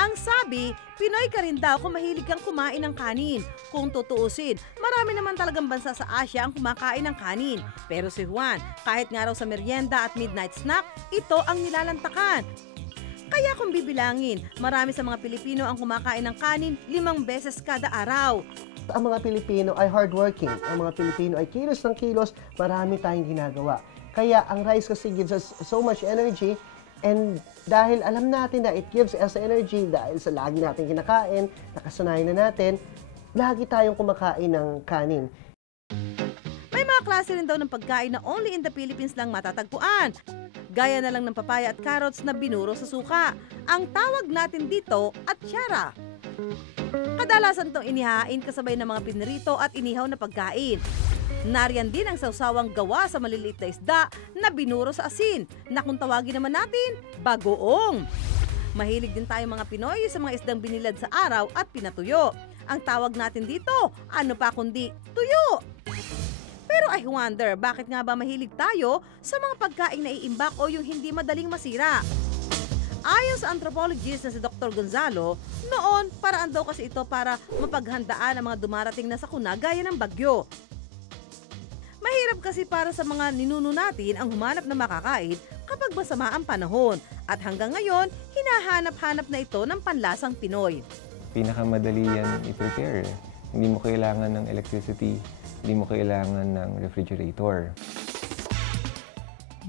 Ang sabi, Pinoy ka rin daw kung mahilig kang kumain ng kanin. Kung tutuusin, marami naman talagang bansa sa Asia ang kumakain ng kanin. Pero si Juan, kahit nga raw sa merienda at midnight snack, ito ang nilalantakan. Kaya kung bibilangin, marami sa mga Pilipino ang kumakain ng kanin limang beses kada araw. Ang mga Pilipino ay hardworking. Ang mga Pilipino ay kilos ng kilos. Marami tayong ginagawa. Kaya ang rice kasi gives us so much energy and dahil alam natin na it gives us energy dahil sa lagi natin kinakain, nakasanayan na natin, lagi tayong kumakain ng kanin. May mga klase rin daw ng pagkain na only in the Philippines lang matatagpuan. Gaya na lang ng papaya at carrots na binuro sa suka. Ang tawag natin dito, atsyara. Kadalasan itong inihain kasabay ng mga pinirito at inihaw na pagkain. Nariyan din ang sausawang gawa sa maliliit na isda na binuro sa asin na kung tawagin naman natin, bagoong. Mahilig din tayo mga Pinoy sa mga isdang binilad sa araw at pinatuyo. Ang tawag natin dito, ano pa kundi tuyo. Pero I wonder, bakit nga ba mahilig tayo sa mga pagkain na iimbak o yung hindi madaling masira? Ayon sa anthropologist na si Dr. Gonzalo, noon paraan daw kasi ito para mapaghandaan ang mga dumarating na sakuna gaya ng bagyo. Mahirap kasi para sa mga ninuno natin ang humanap na makakain kapag masama ang panahon at hanggang ngayon, hinahanap-hanap na ito ng panlasang Pinoy. Pinakamadali yan i-prepare. Hindi mo kailangan ng electricity, hindi mo kailangan ng refrigerator.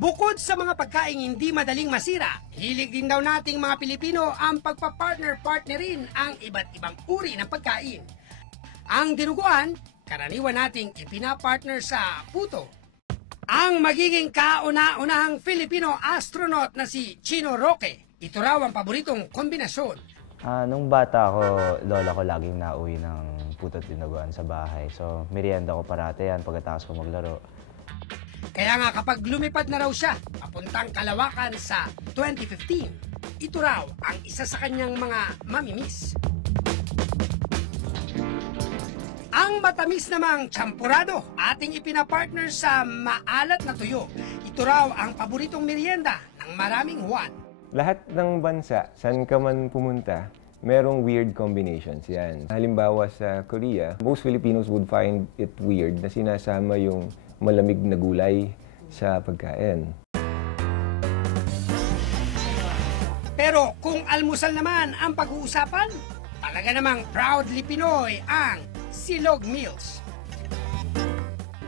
Bukod sa mga pagkain hindi madaling masira, hilig din daw nating mga Pilipino ang pagpapartner-partnerin ang iba't ibang uri ng pagkain. Ang dinuguan, karaniwan nating ipinapartner sa puto. Ang magiging kauna-unahang Filipino astronaut na si Chino Roque, ito raw ang paboritong kombinasyon. Ah, nung bata ako, lola ko laging nauwi ng putot dinuguan sa bahay. So, merienda ko parate yan pagkatapos ko maglaro. Kaya nga kapag lumipad na raw siya, papuntang Kalawakan sa 2015, ito raw ang isa sa kanyang mga mamimiss. Ang matamis namang champurado, ating ipinapartner sa maalat na tuyo. Ito raw ang paboritong merienda ng maraming Juan. Lahat ng bansa, saan ka man pumunta, merong weird combinations yan. Halimbawa sa Korea, most Filipinos would find it weird na sinasama yung malamig na gulay sa pagkain. Pero kung almusal naman ang pag-uusapan, talaga namang proudly Pinoy ang Silog Meals.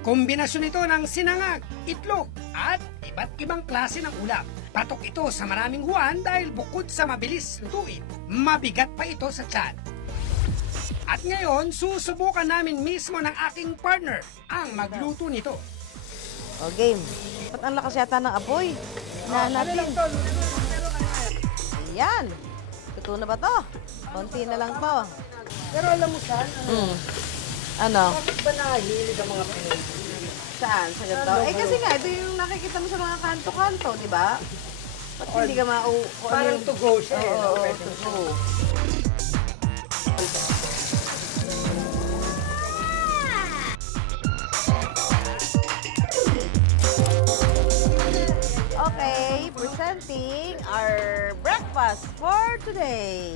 Kombinasyon ito ng sinangag, itlog at iba't ibang klase ng ulam. Patok ito sa maraming huwan dahil bukod sa mabilis lutuin, mabigat pa ito sa tiyan. At ngayon, susubukan namin mismo ng aking partner ang magluto nito. O game, ba't ang lakas yata ng apoy? Nahanapin. Yan. Tuto na ba to? Konti na lang to. Pero alam mo saan, Hmm. Ano? bakit ba nahilig ang mga Pinoy? Saan? Sa ganito? Eh kasi nga, ito yung nakikita mo sa mga kanto-kanto, di ba? Ba't hindi ka mau... ano Parang yung- to go siya eh. Oo, to go. Presenting our breakfast for today.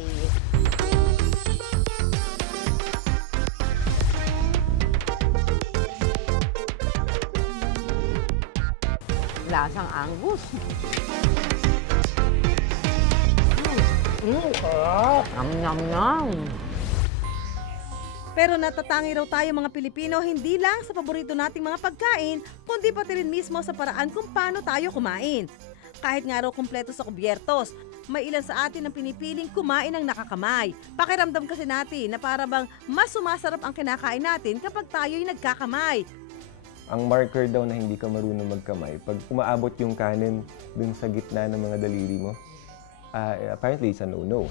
Lasang Angus. Mm, nam nam. Pero natatangi raw tayo mga Pilipino hindi lang sa paborito nating mga pagkain, kundi pati rin mismo sa paraan kung paano tayo kumain. Kahit nga raw kumpleto sa kubyertos, may ilan sa atin ang pinipiling kumain ng nakakamay. Pakiramdam kasi natin na para bang mas sumasarap ang kinakain natin kapag tayo'y nagkakamay. Ang marker daw na hindi ka marunong magkamay, pag umaabot yung kanin dun sa gitna ng mga daliri mo, ah, apparently it's a no-no.